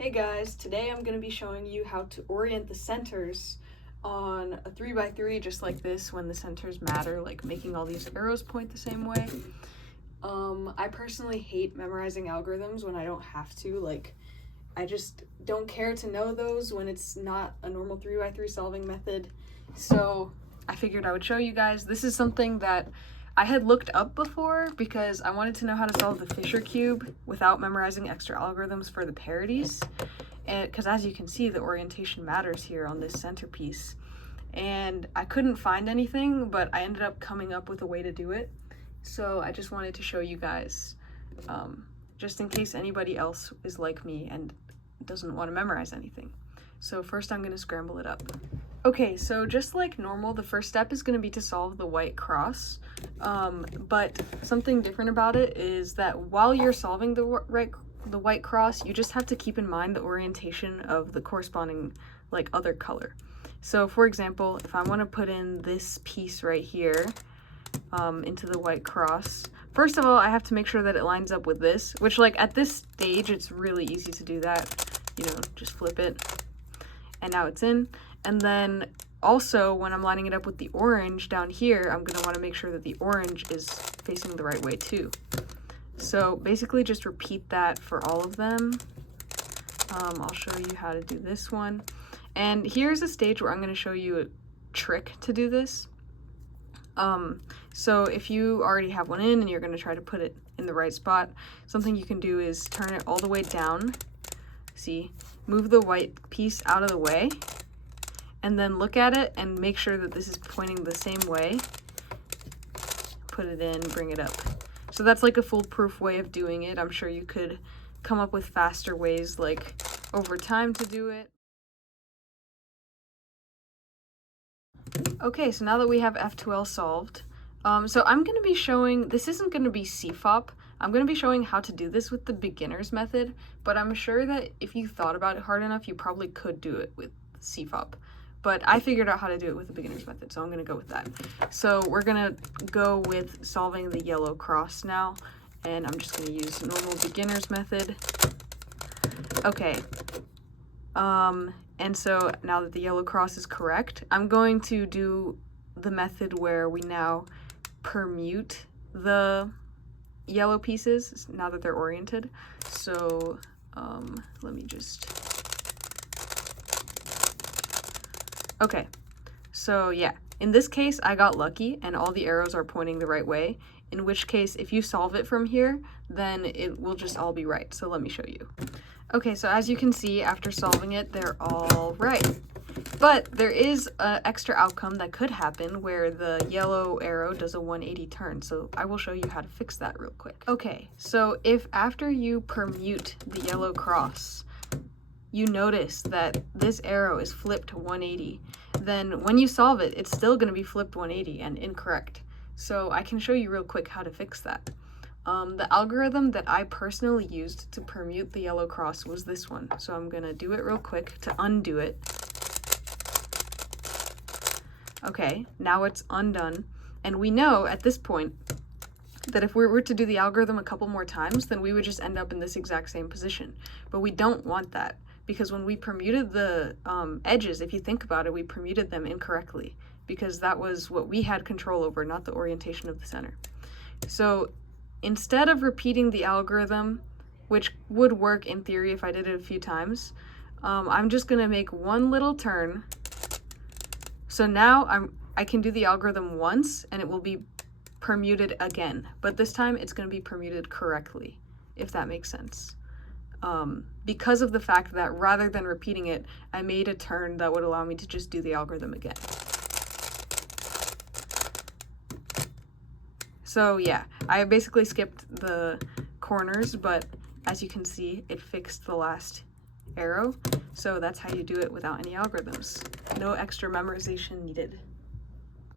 Hey guys, today I'm going to be showing you how to orient the centers on a 3x3 just like this when the centers matter, like making all these arrows point the same way. I personally hate memorizing algorithms when I don't have to, like I just don't care to know those when it's not a normal 3x3 solving method. So I figured I would show you guys. This is something that I had looked up before because I wanted to know how to solve the Fisher cube without memorizing extra algorithms for the parities. And because as you can see, the orientation matters here on this centerpiece. And I couldn't find anything, but I ended up coming up with a way to do it. So I just wanted to show you guys, just in case anybody else is like me and doesn't want to memorize anything. So first I'm going to scramble it up. Okay, so just like normal, the first step is going to be to solve the white cross, but something different about it is that while you're solving the white cross, you just have to keep in mind the orientation of the corresponding like other color. So for example, if I want to put in this piece right here into the white cross, first of all, I have to make sure that it lines up with this, which like at this stage, it's really easy to do that. You know, just flip it and now it's in. And then also when I'm lining it up with the orange down here, I'm gonna wanna make sure that the orange is facing the right way too. So basically just repeat that for all of them. I'll show you how to do this one. And here's a stage where I'm gonna show you a trick to do this. So if you already have one in and you're gonna try to put it in the right spot, something you can do is turn it all the way down. See, move the white piece out of the way, and then look at it and make sure that this is pointing the same way. Put it in, bring it up. So that's like a foolproof way of doing it. I'm sure you could come up with faster ways like over time to do it. Okay, so now that we have F2L solved, so I'm going to be showing, this isn't going to be CFOP. I'm going to be showing how to do this with the beginner's method, but I'm sure that if you thought about it hard enough, you probably could do it with CFOP. But I figured out how to do it with the beginner's method, so I'm going to go with that. So we're going to go with solving the yellow cross now, and I'm just going to use normal beginner's method. Okay. And so now that the yellow cross is correct, I'm going to do the method where we now permute the yellow pieces now that they're oriented. So let me just, okay, so yeah, in this case I got lucky and all the arrows are pointing the right way, in which case if you solve it from here then it will just all be right. So let me show you. Okay, so as you can see, after solving it, they're all right. But there is an extra outcome that could happen where the yellow arrow does a 180 turn, so I will show you how to fix that real quick. Okay, so if after you permute the yellow cross, you notice that this arrow is flipped 180, then when you solve it, it's still going to be flipped 180 and incorrect. So I can show you real quick how to fix that. The algorithm that I personally used to permute the yellow cross was this one. So I'm gonna do it real quick to undo it. Okay, now it's undone. And we know at this point that if we were to do the algorithm a couple more times, then we would just end up in this exact same position. But we don't want that because when we permuted the edges, if you think about it, we permuted them incorrectly because that was what we had control over, not the orientation of the center. So instead of repeating the algorithm, which would work in theory if I did it a few times, I'm just gonna make one little turn. So now I can do the algorithm once and it will be permuted again, but this time it's gonna be permuted correctly, if that makes sense. Because of the fact that rather than repeating it, I made a turn that would allow me to just do the algorithm again. So yeah, I basically skipped the corners, but as you can see, it fixed the last arrow. So that's how you do it without any algorithms. No extra memorization needed.